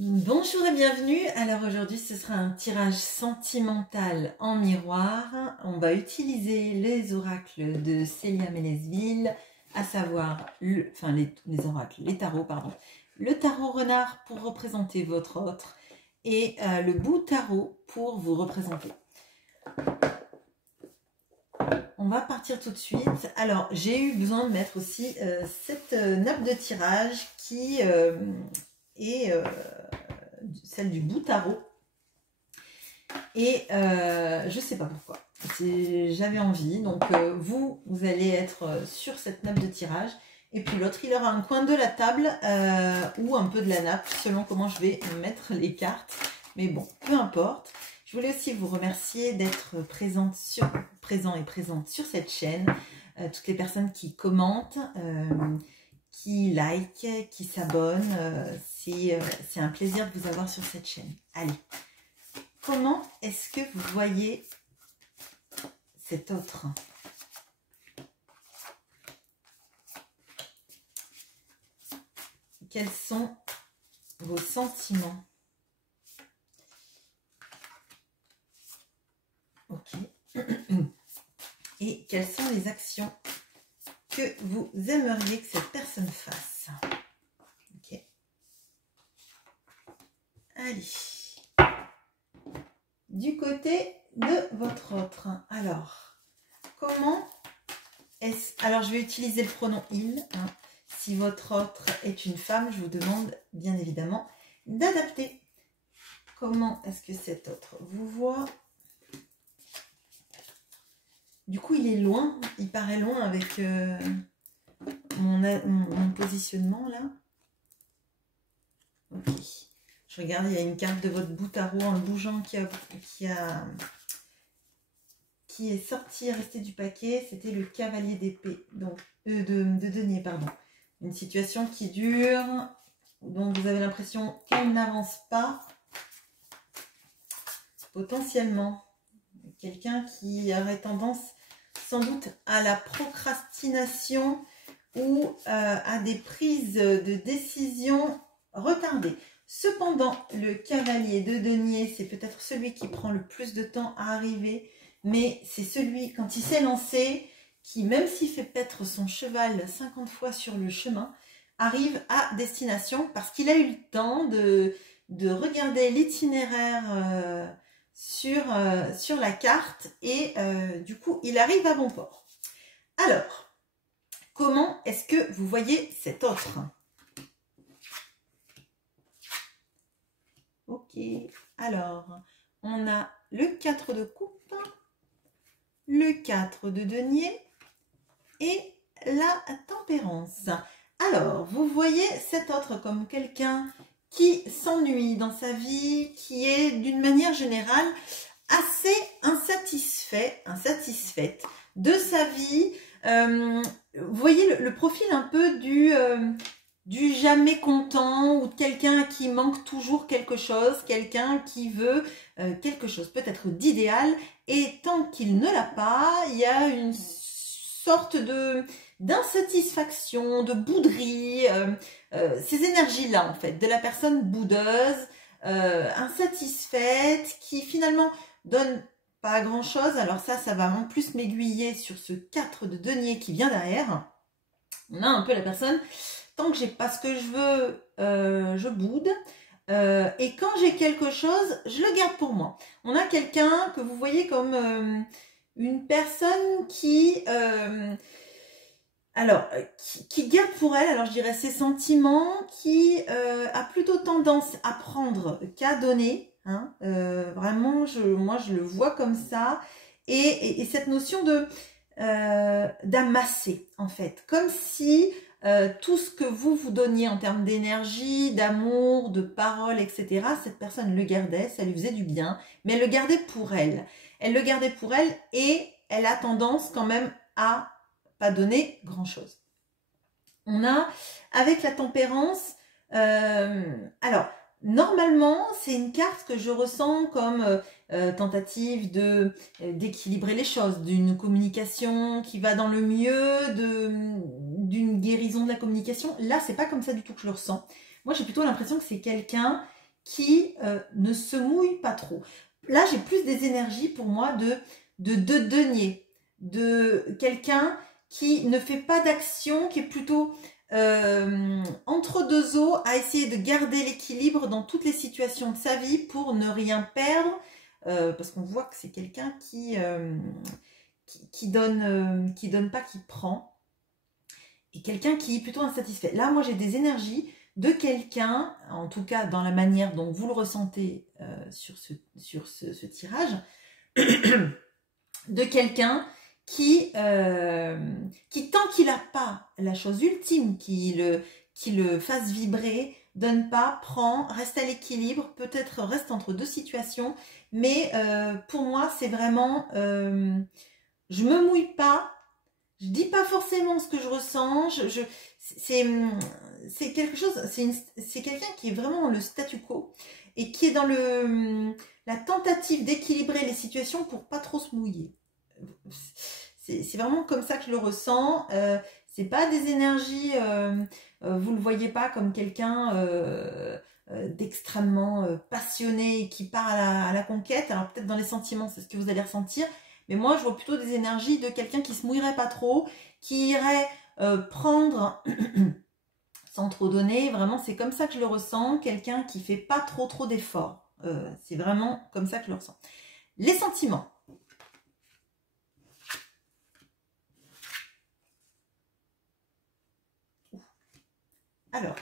Bonjour et bienvenue. Alors aujourd'hui ce sera un tirage sentimental en miroir. On va utiliser les oracles de Célia Mélesville, à savoir les oracles, les tarots pardon. Le tarot renard pour représenter votre autre et le bout tarot pour vous représenter. On va partir tout de suite. Alors j'ai eu besoin de mettre aussi cette nappe de tirage qui est celle du bout tarot, et je sais pas pourquoi, j'avais envie, donc vous allez être sur cette nappe de tirage, et puis l'autre il aura un coin de la table ou un peu de la nappe selon comment je vais mettre les cartes, mais bon, peu importe. Je voulais aussi vous remercier d'être présent et présente sur cette chaîne, toutes les personnes qui commentent, qui like, qui s'abonnent, c'est un plaisir de vous avoir sur cette chaîne. Allez, comment est-ce que vous voyez cet autre? Quels sont vos sentiments? Ok. Et quelles sont les actions que vous aimeriez que cette personne fasse? Ok. Allez. Du côté de votre autre. Alors, comment est-ce... Alors, je vais utiliser le pronom « il ». Si votre autre est une femme, je vous demande bien évidemment d'adapter. Comment est-ce que cet autre vous voit? Du coup, il est loin. Il paraît loin avec mon positionnement là. Ok. Je regarde, il y a une carte de votre bout tarot en le bougeant qui est sorti et resté du paquet. C'était le cavalier d'épée, donc de denier, pardon. Une situation qui dure, dont vous avez l'impression qu'elle n'avance pas. Potentiellement, quelqu'un qui aurait tendance sans doute à la procrastination ou à des prises de décision retardées. Cependant, le cavalier de denier, c'est peut-être celui qui prend le plus de temps à arriver, mais c'est celui, quand il s'est lancé, qui, même s'il fait paître son cheval 50 fois sur le chemin, arrive à destination parce qu'il a eu le temps de regarder l'itinéraire sur la carte, et du coup, il arrive à bon port. Alors, comment est-ce que vous voyez cet autre? Ok, alors, on a le 4 de coupe, le 4 de denier et la tempérance. Alors, vous voyez cet autre comme quelqu'un qui s'ennuie dans sa vie, qui est d'une manière générale assez insatisfaite de sa vie. Vous voyez le profil un peu du jamais content, ou de quelqu'un qui manque toujours quelque chose, quelqu'un qui veut quelque chose peut-être d'idéal, et tant qu'il ne l'a pas, il y a une sorte d'insatisfaction, de bouderie, ces énergies-là en fait, de la personne boudeuse, insatisfaite, qui finalement donne pas grand-chose. Alors ça va en plus m'aiguiller sur ce 4 de denier qui vient derrière. On a un peu la personne, tant que j'ai pas ce que je veux, je boude. Et quand j'ai quelque chose, je le garde pour moi. On a quelqu'un que vous voyez comme une personne qui garde pour elle, alors je dirais ses sentiments, qui a plutôt tendance à prendre qu'à donner. Hein, vraiment, moi je le vois comme ça. Et cette notion d'amasser, en fait. Comme si tout ce que vous donniez en termes d'énergie, d'amour, de paroles, etc., cette personne le gardait, ça lui faisait du bien, mais elle le gardait pour elle. Elle le gardait pour elle, et elle a tendance quand même à pas donner grand-chose. On a, avec la tempérance, alors, normalement, c'est une carte que je ressens comme tentative d'équilibrer les choses, d'une communication qui va dans le mieux, d'une guérison de la communication. Là, c'est pas comme ça du tout que je le ressens. Moi, j'ai plutôt l'impression que c'est quelqu'un qui ne se mouille pas trop. Là, j'ai plus des énergies pour moi de denier, de quelqu'un qui ne fait pas d'action, qui est plutôt entre deux eaux, à essayer de garder l'équilibre dans toutes les situations de sa vie pour ne rien perdre, parce qu'on voit que c'est quelqu'un qui donne pas, qui prend, et quelqu'un qui est plutôt insatisfait. Là, moi, j'ai des énergies de quelqu'un, en tout cas dans la manière dont vous le ressentez sur ce tirage, de quelqu'un qui tant qu'il n'a pas la chose ultime qui le fasse vibrer, donne pas, prend, reste à l'équilibre, peut-être reste entre deux situations, mais pour moi c'est vraiment je me mouille pas, je dis pas forcément ce que je ressens, c'est quelque chose, c'est quelqu'un qui est vraiment dans le statu quo et qui est dans la tentative d'équilibrer les situations pour pas trop se mouiller. C'est vraiment comme ça que je le ressens. C'est pas des énergies, vous le voyez pas comme quelqu'un d'extrêmement passionné et qui part à la conquête. Alors peut-être dans les sentiments, c'est ce que vous allez ressentir. Mais moi, je vois plutôt des énergies de quelqu'un qui se mouillerait pas trop, qui irait prendre sans trop donner. Vraiment, c'est comme ça que je le ressens. Quelqu'un qui fait pas trop d'efforts. C'est vraiment comme ça que je le ressens. Les sentiments. Alors,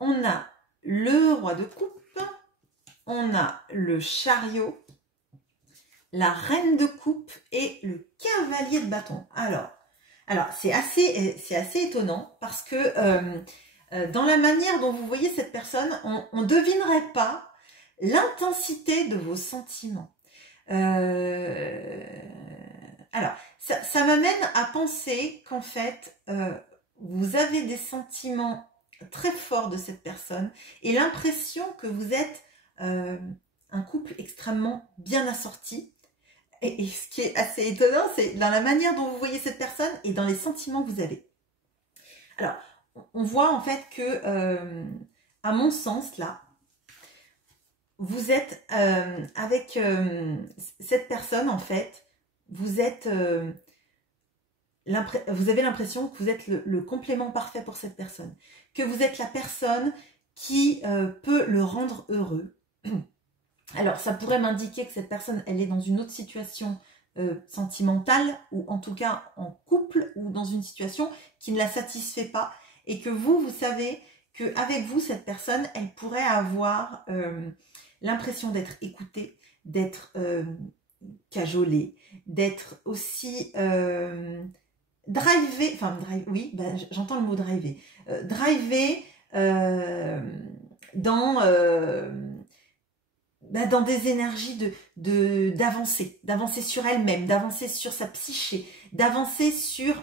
on a le roi de coupe, on a le chariot, la reine de coupe et le cavalier de bâton. Alors c'est assez étonnant parce que dans la manière dont vous voyez cette personne, on ne devinerait pas l'intensité de vos sentiments. Alors, ça m'amène à penser qu'en fait, vous avez des sentiments très forts de cette personne et l'impression que vous êtes un couple extrêmement bien assorti. Et ce qui est assez étonnant, c'est dans la manière dont vous voyez cette personne et dans les sentiments que vous avez. Alors, on voit en fait que, à mon sens, là, vous êtes avec cette personne, en fait, vous avez l'impression que vous êtes le complément parfait pour cette personne, que vous êtes la personne qui peut le rendre heureux. Alors, ça pourrait m'indiquer que cette personne, elle est dans une autre situation sentimentale, ou en tout cas en couple, ou dans une situation qui ne la satisfait pas, et que vous savez qu'avec vous, cette personne, elle pourrait avoir l'impression d'être écoutée, d'être cajolée, d'être aussi drivée, enfin, oui, ben, j'entends le mot driver, drivée dans des énergies d'avancer sur elle-même, d'avancer sur sa psyché, d'avancer sur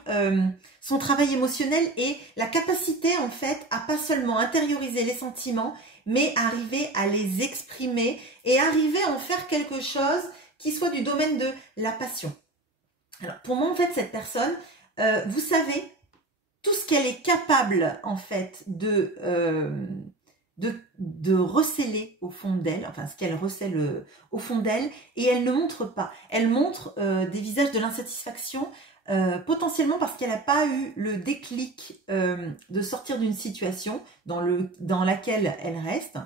son travail émotionnel et la capacité en fait à pas seulement intérioriser les sentiments, mais arriver à les exprimer et arriver à en faire quelque chose qui soit du domaine de la passion. Alors pour moi en fait cette personne, vous savez tout ce qu'elle est capable en fait de receler au fond d'elle, enfin ce qu'elle recèle au fond d'elle, et elle ne montre pas. Elle montre des visages de l'insatisfaction, potentiellement parce qu'elle n'a pas eu le déclic de sortir d'une situation dans laquelle elle reste,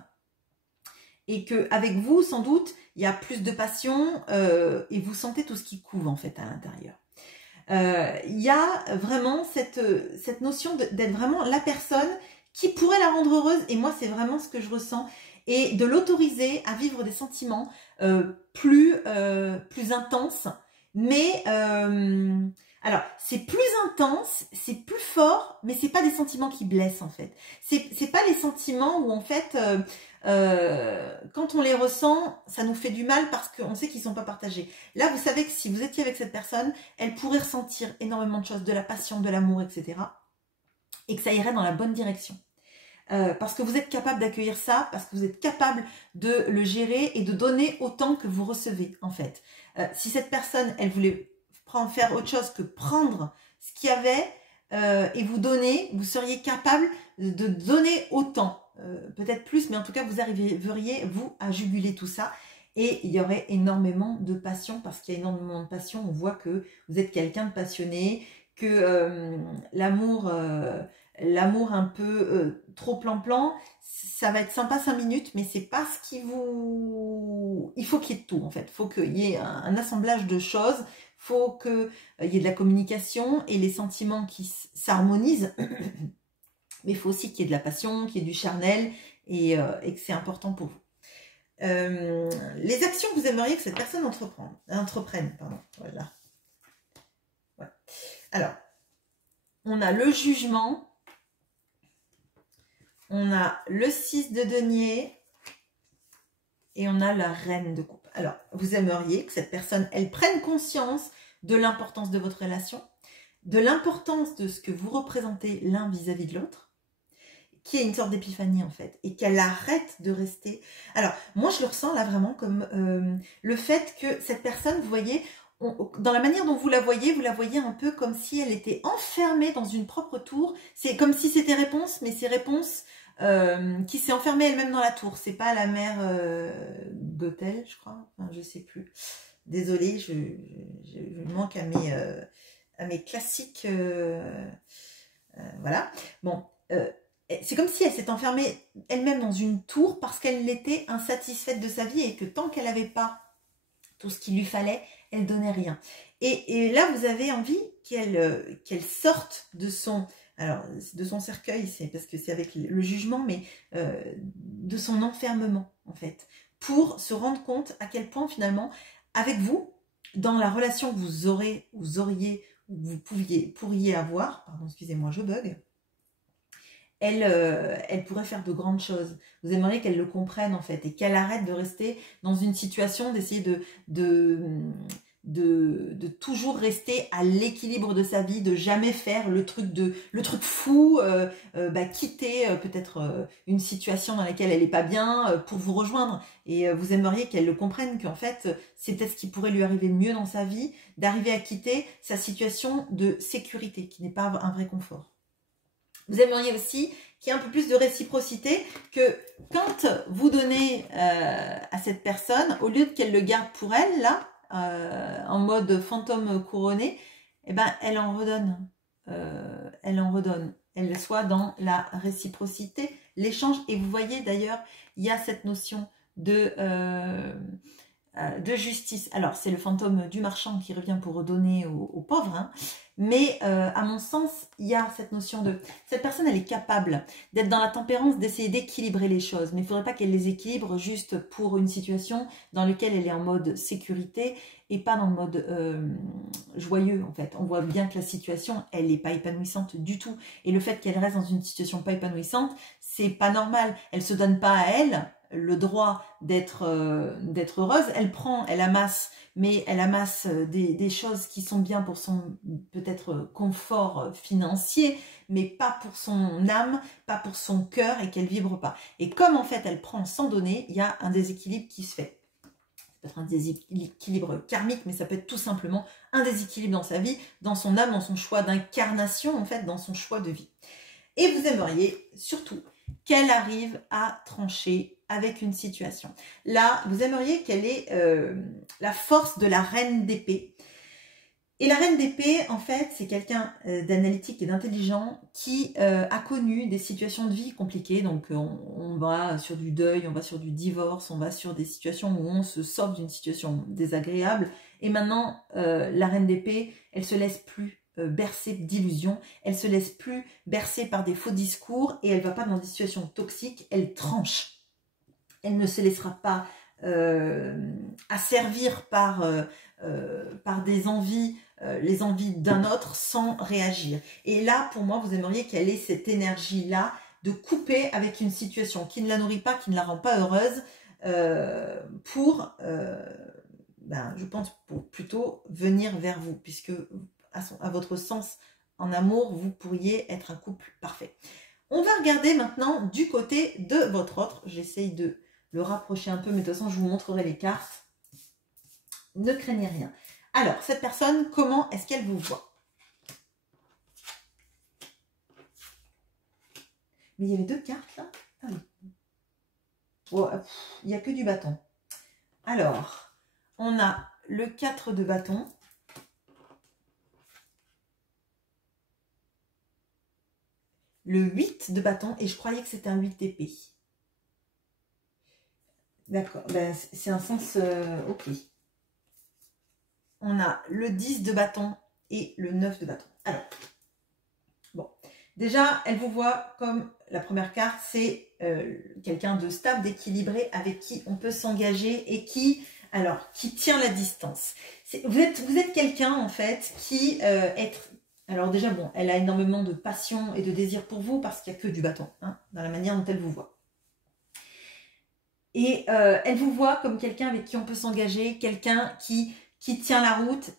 et qu'avec vous, sans doute, il y a plus de passion, et vous sentez tout ce qui couve en fait à l'intérieur. Il y a vraiment cette notion d'être vraiment la personne qui pourrait la rendre heureuse, et moi c'est vraiment ce que je ressens, et de l'autoriser à vivre des sentiments plus intenses, mais alors c'est plus intense, c'est plus fort, mais c'est pas des sentiments qui blessent en fait, c'est pas les sentiments où en fait quand on les ressent, ça nous fait du mal parce qu'on sait qu'ils sont pas partagés. Là vous savez que si vous étiez avec cette personne, elle pourrait ressentir énormément de choses, de la passion, de l'amour, etc., et que ça irait dans la bonne direction. Parce que vous êtes capable d'accueillir ça, parce que vous êtes capable de le gérer et de donner autant que vous recevez, en fait. Si cette personne, elle voulait faire autre chose que prendre ce qu'il y avait et vous donner, vous seriez capable de donner autant. peut-être plus, mais en tout cas, vous arriveriez, vous, à juguler tout ça. Et il y aurait énormément de passion, parce qu'il y a énormément de passion. On voit que vous êtes quelqu'un de passionné, que l'amour un peu trop plan-plan, ça va être sympa 5 minutes, mais c'est pas ce qui vous... Il faut qu'il y ait de tout, en fait. Il faut qu'il y ait un assemblage de choses. Il faut qu'il y ait de la communication et les sentiments qui s'harmonisent. Mais il faut aussi qu'il y ait de la passion, qu'il y ait du charnel et que c'est important pour vous. Les actions que vous aimeriez que cette personne entreprenne. Pardon, voilà. Ouais. Alors, on a le jugement, on a le 6 de denier et on a la reine de coupe. Alors, vous aimeriez que cette personne, elle prenne conscience de l'importance de votre relation, de l'importance de ce que vous représentez l'un vis-à-vis de l'autre, qui est une sorte d'épiphanie en fait, et qu'elle arrête de rester... Alors, moi je le ressens là vraiment comme le fait que cette personne, vous voyez, dans la manière dont vous la voyez un peu comme si elle était enfermée dans une propre tour. C'est comme si c'était Réponse, mais c'est Réponse qui s'est enfermée elle-même dans la tour. C'est pas la mère d'hôtel, je crois, enfin, je sais plus. Désolée, je manque à mes classiques... voilà, bon... c'est comme si elle s'est enfermée elle-même dans une tour parce qu'elle était insatisfaite de sa vie et que tant qu'elle n'avait pas tout ce qu'il lui fallait, elle donnait rien. Et là, vous avez envie qu'elle sorte de son cercueil, c'est parce que c'est avec le jugement, mais de son enfermement, en fait, pour se rendre compte à quel point, finalement, avec vous, dans la relation que vous pourriez avoir, pardon, excusez-moi, je bug, elle pourrait faire de grandes choses. Vous aimeriez qu'elle le comprenne en fait et qu'elle arrête de rester dans une situation d'essayer de toujours rester à l'équilibre de sa vie, de jamais faire le truc fou, quitter peut-être une situation dans laquelle elle n'est pas bien pour vous rejoindre. Et vous aimeriez qu'elle le comprenne qu'en fait c'est peut-être ce qui pourrait lui arriver le mieux dans sa vie, d'arriver à quitter sa situation de sécurité qui n'est pas un vrai confort. Vous aimeriez aussi qu'il y ait un peu plus de réciprocité, que quand vous donnez à cette personne, au lieu qu'elle le garde pour elle, là, en mode fantôme couronné, eh ben, elle en redonne. Elle soit dans la réciprocité, l'échange. Et vous voyez d'ailleurs, il y a cette notion de justice. Alors, c'est le fantôme du marchand qui revient pour redonner aux pauvres, hein. Mais à mon sens, il y a cette notion de... Cette personne, elle est capable d'être dans la tempérance, d'essayer d'équilibrer les choses. Mais il ne faudrait pas qu'elle les équilibre juste pour une situation dans laquelle elle est en mode sécurité et pas dans le mode joyeux, en fait. On voit bien que la situation, elle n'est pas épanouissante du tout. Et le fait qu'elle reste dans une situation pas épanouissante, c'est pas normal. Elle ne se donne pas à elle le droit d'être heureuse. Elle amasse, mais elle amasse des choses qui sont bien pour son peut-être confort financier, mais pas pour son âme, pas pour son cœur et qu'elle vibre pas. Et comme en fait elle prend sans donner, il y a un déséquilibre qui se fait. Ça peut être un déséquilibre karmique, mais ça peut être tout simplement un déséquilibre dans sa vie, dans son âme, dans son choix d'incarnation, en fait, dans son choix de vie. Et vous aimeriez surtout qu'elle arrive à trancher avec une situation. Là, vous aimeriez qu'elle ait la force de la reine d'épée. Et la reine d'épée, en fait, c'est quelqu'un d'analytique et d'intelligent qui a connu des situations de vie compliquées. Donc, on va sur du deuil, on va sur du divorce, on va sur des situations où on se sort d'une situation désagréable. Et maintenant, la reine d'épée, elle se laisse plus bercée d'illusions, elle se laisse plus bercée par des faux discours et elle va pas dans des situations toxiques, elle tranche. Elle ne se laissera pas asservir par des envies, les envies d'un autre sans réagir. Et là, pour moi, vous aimeriez qu'elle ait cette énergie-là de couper avec une situation qui ne la nourrit pas, qui ne la rend pas heureuse, je pense, pour plutôt venir vers vous, puisque à votre sens en amour, vous pourriez être un couple parfait. On va regarder maintenant du côté de votre autre. J'essaye de le rapprocher un peu, mais de toute façon, je vous montrerai les cartes. Ne craignez rien. Alors, cette personne, comment est-ce qu'elle vous voit? Mais il y avait deux cartes là. Ah oui. Oh, il n'y a que du bâton. Alors, on a le 4 de bâton. Le 8 de bâton. Et je croyais que c'était un 8 d'épée. D'accord. Ben, c'est un sens... ok. On a le 10 de bâton et le 9 de bâton. Alors, bon. Déjà, elle vous voit comme la première carte, c'est quelqu'un de stable, d'équilibré, avec qui on peut s'engager et qui tient la distance. Vous êtes quelqu'un, en fait, qui alors déjà, bon, elle a énormément de passion et de désir pour vous parce qu'il n'y a que du bâton, hein, dans la manière dont elle vous voit. Et elle vous voit comme quelqu'un avec qui on peut s'engager, quelqu'un qui tient la route,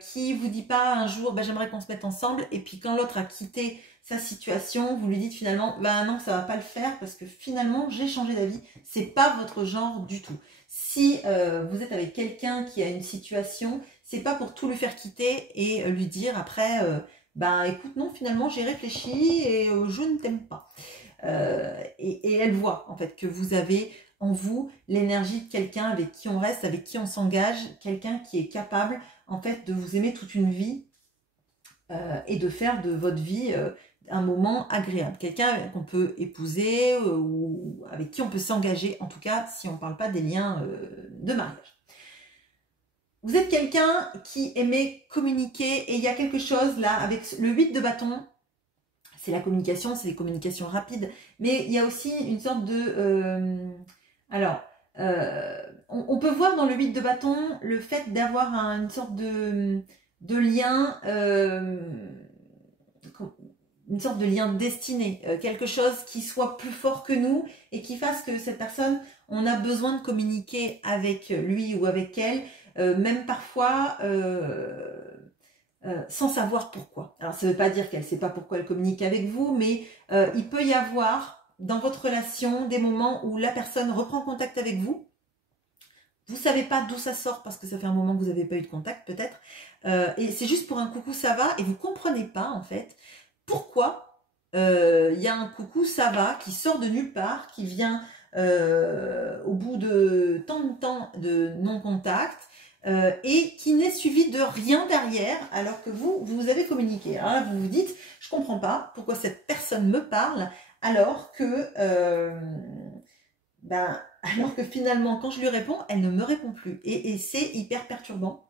qui vous dit pas un jour bah, j'aimerais qu'on se mette ensemble, et puis quand l'autre a quitté sa situation, vous lui dites finalement bah non, ça va pas le faire parce que finalement j'ai changé d'avis, c'est pas votre genre du tout. Si vous êtes avec quelqu'un qui a une situation, c'est pas pour tout lui faire quitter et lui dire après bah écoute non, finalement j'ai réfléchi et je ne t'aime pas. Et elle voit en fait que vous avez en vous l'énergie de quelqu'un avec qui on reste, avec qui on s'engage, quelqu'un qui est capable en fait de vous aimer toute une vie et de faire de votre vie un moment agréable. Quelqu'un qu'on peut épouser ou avec qui on peut s'engager, en tout cas si on ne parle pas des liens de mariage. Vous êtes quelqu'un qui aimait communiquer et il y a quelque chose là avec le 8 de bâton. C'est la communication, c'est les communications rapides, mais il y a aussi une sorte de... on peut voir dans le 8 de bâton le fait d'avoir une sorte de lien, une sorte de lien destiné, quelque chose qui soit plus fort que nous et qui fasse que cette personne, on a besoin de communiquer avec lui ou avec elle, même parfois... sans savoir pourquoi. Alors ça ne veut pas dire qu'elle ne sait pas pourquoi elle communique avec vous, mais il peut y avoir dans votre relation des moments où la personne reprend contact avec vous. Vous ne savez pas d'où ça sort parce que ça fait un moment que vous n'avez pas eu de contact peut-être. Et c'est juste pour un coucou ça va et vous ne comprenez pas en fait pourquoi il y a un coucou ça va qui sort de nulle part, qui vient au bout de tant de temps de non-contact. Et qui n'est suivi de rien derrière alors que vous avez communiqué. Alors là, vous vous dites, je ne comprends pas pourquoi cette personne me parle alors que, alors que finalement, quand je lui réponds, elle ne me répond plus. Et c'est hyper perturbant.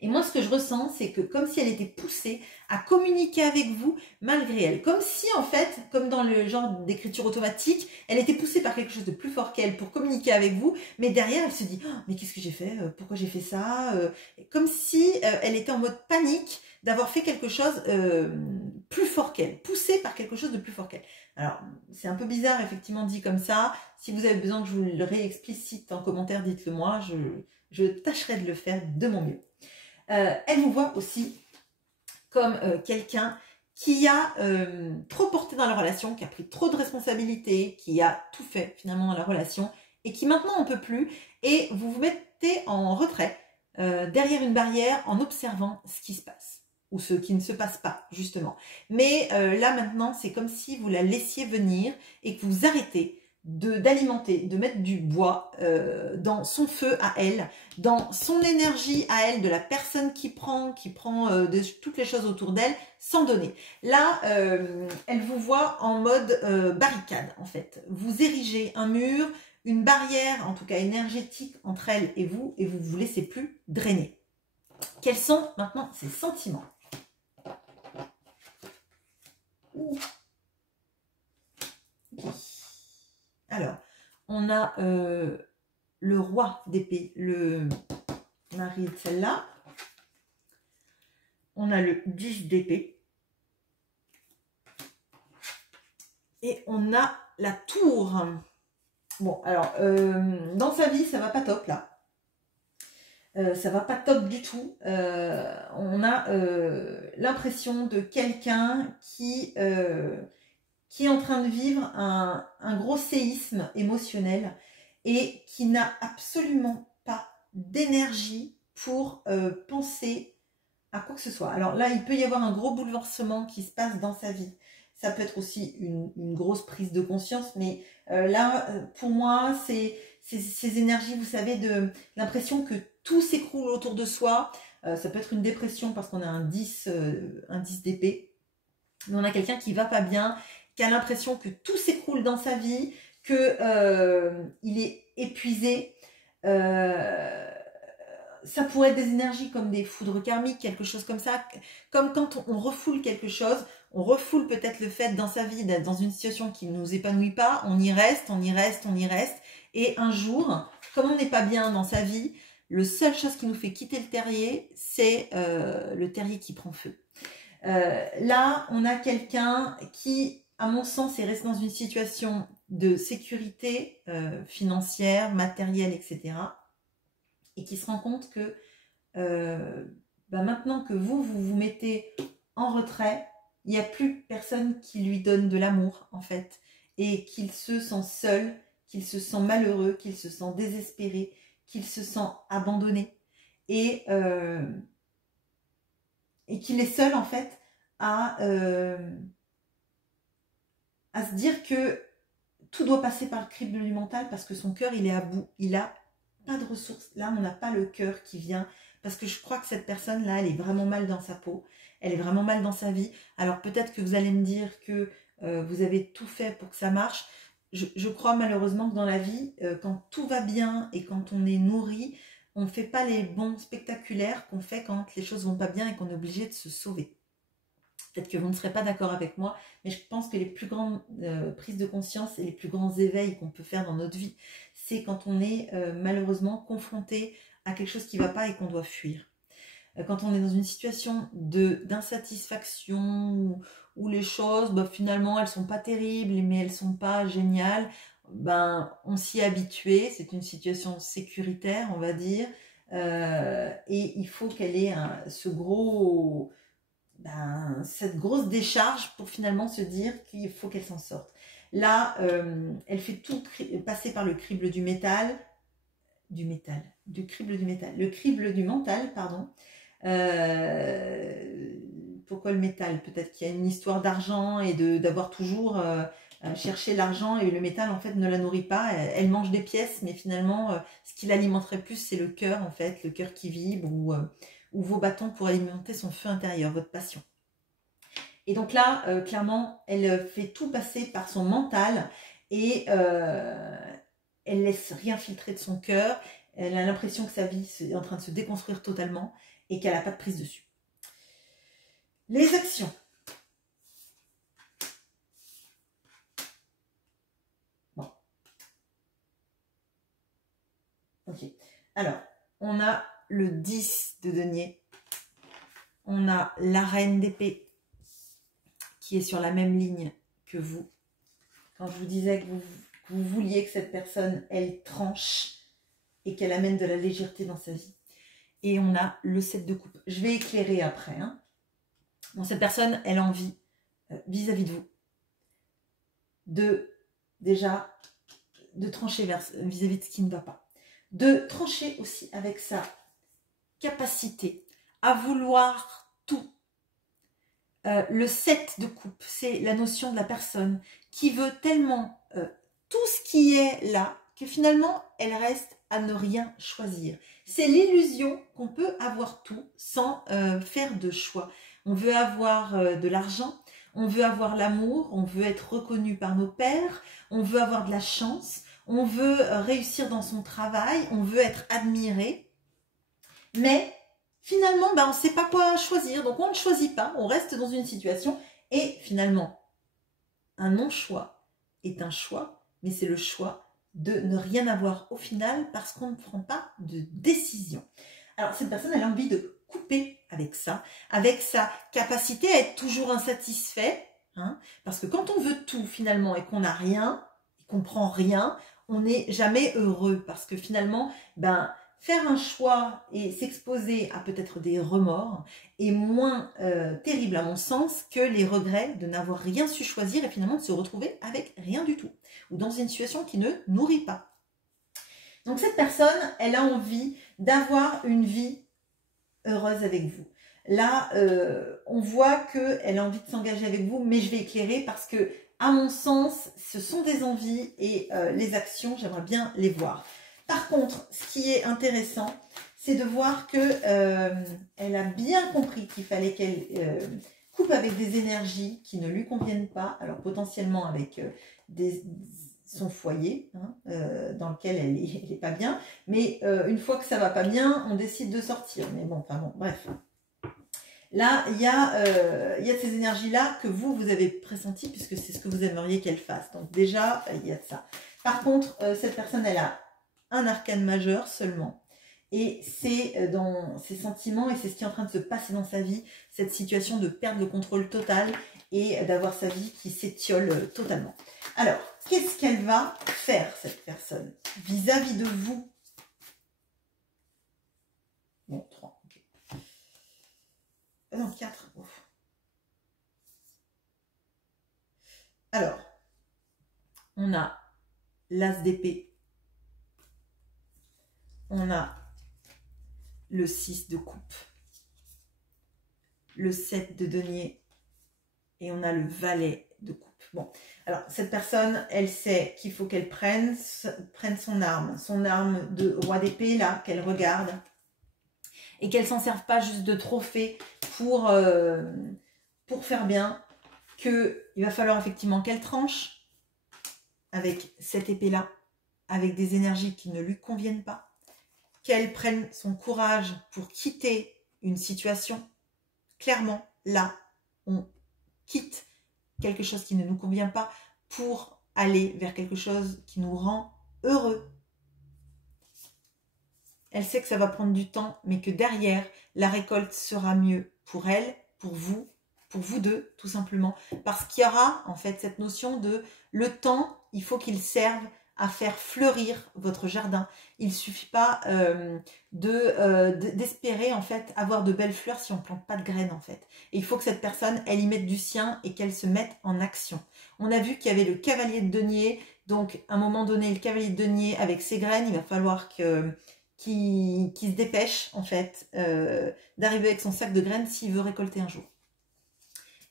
Et moi, ce que je ressens, c'est que comme si elle était poussée à communiquer avec vous malgré elle. Comme si, en fait, comme dans le genre d'écriture automatique, elle était poussée par quelque chose de plus fort qu'elle pour communiquer avec vous. Mais derrière, elle se dit oh, « Mais qu'est-ce que j'ai fait? Pourquoi j'ai fait ça ?» Comme si elle était en mode panique d'avoir fait quelque chose plus fort qu'elle. Poussée par quelque chose de plus fort qu'elle. Alors, c'est un peu bizarre, effectivement, dit comme ça. Si vous avez besoin que je vous le réexplicite en commentaire, dites-le moi. Je tâcherai de le faire de mon mieux. Elle vous voit aussi comme quelqu'un qui a trop porté dans la relation, qui a pris trop de responsabilités, qui a tout fait finalement dans la relation et qui maintenant n'en peut plus. Et vous vous mettez en retrait, derrière une barrière, en observant ce qui se passe ou ce qui ne se passe pas justement. Mais là maintenant, c'est comme si vous la laissiez venir et que vous arrêtez d'alimenter, de mettre du bois dans son feu à elle, dans son énergie à elle, de la personne qui prend de toutes les choses autour d'elle, sans donner. Là, elle vous voit en mode barricade, en fait. Vous érigez un mur, une barrière, en tout cas énergétique, entre elle et vous vous laissez plus drainer. Quels sont maintenant ses sentiments? Ouh. Okay. Alors, on a le roi d'épée, le mari de celle-là. On a le 10 d'épée. Et on a la tour. Bon, alors, dans sa vie, ça va pas top, là. Ça va pas top du tout. On a l'impression de quelqu'un qui est en train de vivre un gros séisme émotionnel et qui n'a absolument pas d'énergie pour penser à quoi que ce soit. Alors là, il peut y avoir un gros bouleversement qui se passe dans sa vie. Ça peut être aussi une grosse prise de conscience, mais là, pour moi, c'est ces énergies, vous savez, de l'impression que tout s'écroule autour de soi. Ça peut être une dépression parce qu'on a un 10 d'épée. Mais on a quelqu'un qui va pas bien, qui a l'impression que tout s'écroule dans sa vie, qu'il est épuisé. Ça pourrait être des énergies comme des foudres karmiques, quelque chose comme ça. Comme quand on refoule quelque chose, on refoule peut-être le fait dans sa vie d'être dans une situation qui ne nous épanouit pas, on y reste, on y reste, on y reste. Et un jour, comme on n'est pas bien dans sa vie, la seule chose qui nous fait quitter le terrier, c'est le terrier qui prend feu. Là, on a quelqu'un qui, à mon sens, est resté dans une situation de sécurité financière, matérielle, etc. Et qui se rend compte que maintenant que vous mettez en retrait, il n'y a plus personne qui lui donne de l'amour, en fait. Et qu'il se sent seul, qu'il se sent malheureux, qu'il se sent désespéré, qu'il se sent abandonné. Et qu'il est seul, en fait, à se dire que tout doit passer par le crible du mental parce que son cœur, il est à bout. Il a pas de ressources. Là, on n'a pas le cœur qui vient parce que je crois que cette personne-là, elle est vraiment mal dans sa peau. Elle est vraiment mal dans sa vie. Alors, peut-être que vous allez me dire que vous avez tout fait pour que ça marche. Je crois malheureusement que dans la vie, quand tout va bien et quand on est nourri, on ne fait pas les bons spectaculaires qu'on fait quand les choses vont pas bien et qu'on est obligé de se sauver. Peut-être que vous ne serez pas d'accord avec moi, mais je pense que les plus grandes prises de conscience et les plus grands éveils qu'on peut faire dans notre vie, c'est quand on est malheureusement confronté à quelque chose qui ne va pas et qu'on doit fuir. Quand on est dans une situation d'insatisfaction où les choses, finalement, elles ne sont pas terribles, mais elles ne sont pas géniales, on s'y est habitué, c'est une situation sécuritaire, on va dire, et il faut qu'elle ait cette grosse décharge pour finalement se dire qu'il faut qu'elle s'en sorte. Là, elle fait tout passer par le crible du mental, pardon. Pourquoi le métal? Peut-être qu'il y a une histoire d'argent et d'avoir toujours cherché l'argent et le métal en fait ne la nourrit pas. Elle mange des pièces, mais finalement, ce qui l'alimenterait plus, c'est le cœur en fait, le cœur qui vibre ou vos bâtons pour alimenter son feu intérieur, votre passion. Et donc là, clairement, elle fait tout passer par son mental et elle laisse rien filtrer de son cœur. Elle a l'impression que sa vie est en train de se déconstruire totalement et qu'elle n'a pas de prise dessus. Les actions. Bon. Ok. Alors, on a le 10 de denier. On a la reine d'épée qui est sur la même ligne que vous. Quand je vous disais que vous vouliez que cette personne, elle tranche et qu'elle amène de la légèreté dans sa vie. Et on a le 7 de coupe. Je vais éclairer après. Hein. Bon, cette personne, elle a envie, vis-à-vis de vous, de trancher vis-à-vis de ce qui ne va pas. De trancher aussi avec sa capacité à vouloir tout. Le 7 de coupe, c'est la notion de la personne qui veut tellement tout ce qui est là que finalement, elle reste à ne rien choisir. C'est l'illusion qu'on peut avoir tout sans faire de choix. On veut avoir de l'argent, on veut avoir l'amour, on veut être reconnu par nos pairs, on veut avoir de la chance, on veut réussir dans son travail, on veut être admiré. Mais finalement, on ne sait pas quoi choisir, donc on ne choisit pas, on reste dans une situation et finalement, un non-choix est un choix, mais c'est le choix de ne rien avoir au final parce qu'on ne prend pas de décision. Alors cette personne, elle a envie de couper avec ça, avec sa capacité à être toujours insatisfait, hein, parce que quand on veut tout finalement et qu'on n'a rien, et qu'on prend rien, on n'est jamais heureux parce que finalement, faire un choix et s'exposer à peut-être des remords est moins terrible à mon sens que les regrets de n'avoir rien su choisir et finalement de se retrouver avec rien du tout ou dans une situation qui ne nourrit pas. Donc cette personne, elle a envie d'avoir une vie heureuse avec vous. Là, on voit qu'elle a envie de s'engager avec vous, mais je vais éclairer parce que, à mon sens, ce sont des envies et les actions, j'aimerais bien les voir. Par contre, ce qui est intéressant, c'est de voir que elle a bien compris qu'il fallait qu'elle coupe avec des énergies qui ne lui conviennent pas, alors potentiellement avec son foyer, hein, dans lequel elle est pas bien, mais une fois que ça va pas bien, on décide de sortir. Mais bon, enfin bon, bref. Là, il y a ces énergies-là que vous avez pressenties, puisque c'est ce que vous aimeriez qu'elle fasse. Donc déjà, il y a de ça. Par contre, cette personne, elle a un arcane majeur seulement. Et c'est dans ses sentiments, et c'est ce qui est en train de se passer dans sa vie, cette situation de perdre le contrôle total et d'avoir sa vie qui s'étiole totalement. Alors, qu'est-ce qu'elle va faire, cette personne, vis-à-vis de vous? Bon, 3, ok. Non, 4. Ouf. Alors, on a l'as d'épée. On a le 6 de coupe. Le 7 de denier. Et on a le valet de coupe. Bon, alors cette personne, elle sait qu'il faut qu'elle prenne son arme de roi d'épée, là, qu'elle regarde. Et qu'elle s'en serve pas juste de trophée pour faire bien, qu'il va falloir effectivement qu'elle tranche avec cette épée-là, avec des énergies qui ne lui conviennent pas, qu'elle prenne son courage pour quitter une situation. Clairement, là, on quitte quelque chose qui ne nous convient pas pour aller vers quelque chose qui nous rend heureux. Elle sait que ça va prendre du temps, mais que derrière, la récolte sera mieux pour elle, pour vous deux, tout simplement. Parce qu'il y aura, en fait, cette notion de le temps, il faut qu'il serve à faire fleurir votre jardin. Il ne suffit pas d'espérer, en fait, avoir de belles fleurs si on ne plante pas de graines, en fait. Et il faut que cette personne, elle y mette du sien et qu'elle se mette en action. On a vu qu'il y avait le cavalier de denier. Donc, à un moment donné, le cavalier de denier, avec ses graines, il va falloir qu'il se dépêche, en fait, d'arriver avec son sac de graines s'il veut récolter un jour.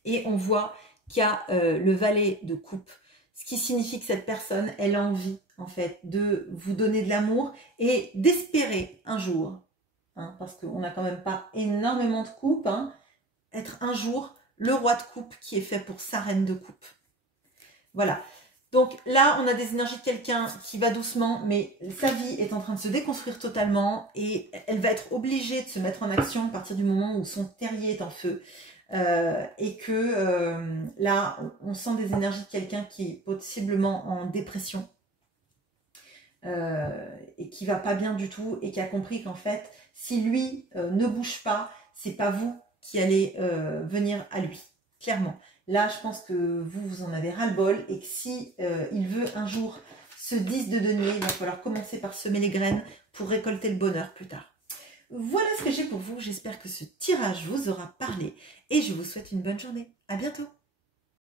Et on voit qu'il y a le valet de coupe, ce qui signifie que cette personne, elle a envie, en fait, de vous donner de l'amour et d'espérer un jour, hein, parce qu'on n'a quand même pas énormément de coupes, hein, être un jour le roi de coupe qui est fait pour sa reine de coupe. Voilà. Donc là, on a des énergies de quelqu'un qui va doucement, mais sa vie est en train de se déconstruire totalement et elle va être obligée de se mettre en action à partir du moment où son terrier est en feu. Et que là, on sent des énergies de quelqu'un qui est possiblement en dépression et qui va pas bien du tout et qui a compris qu'en fait, si lui ne bouge pas, c'est pas vous qui allez venir à lui, clairement. Là, je pense que vous en avez ras-le-bol et que si il veut un jour ce 10 de denier, il va falloir commencer par semer les graines pour récolter le bonheur plus tard. Voilà ce que j'ai pour vous. J'espère que ce tirage vous aura parlé et je vous souhaite une bonne journée. À bientôt.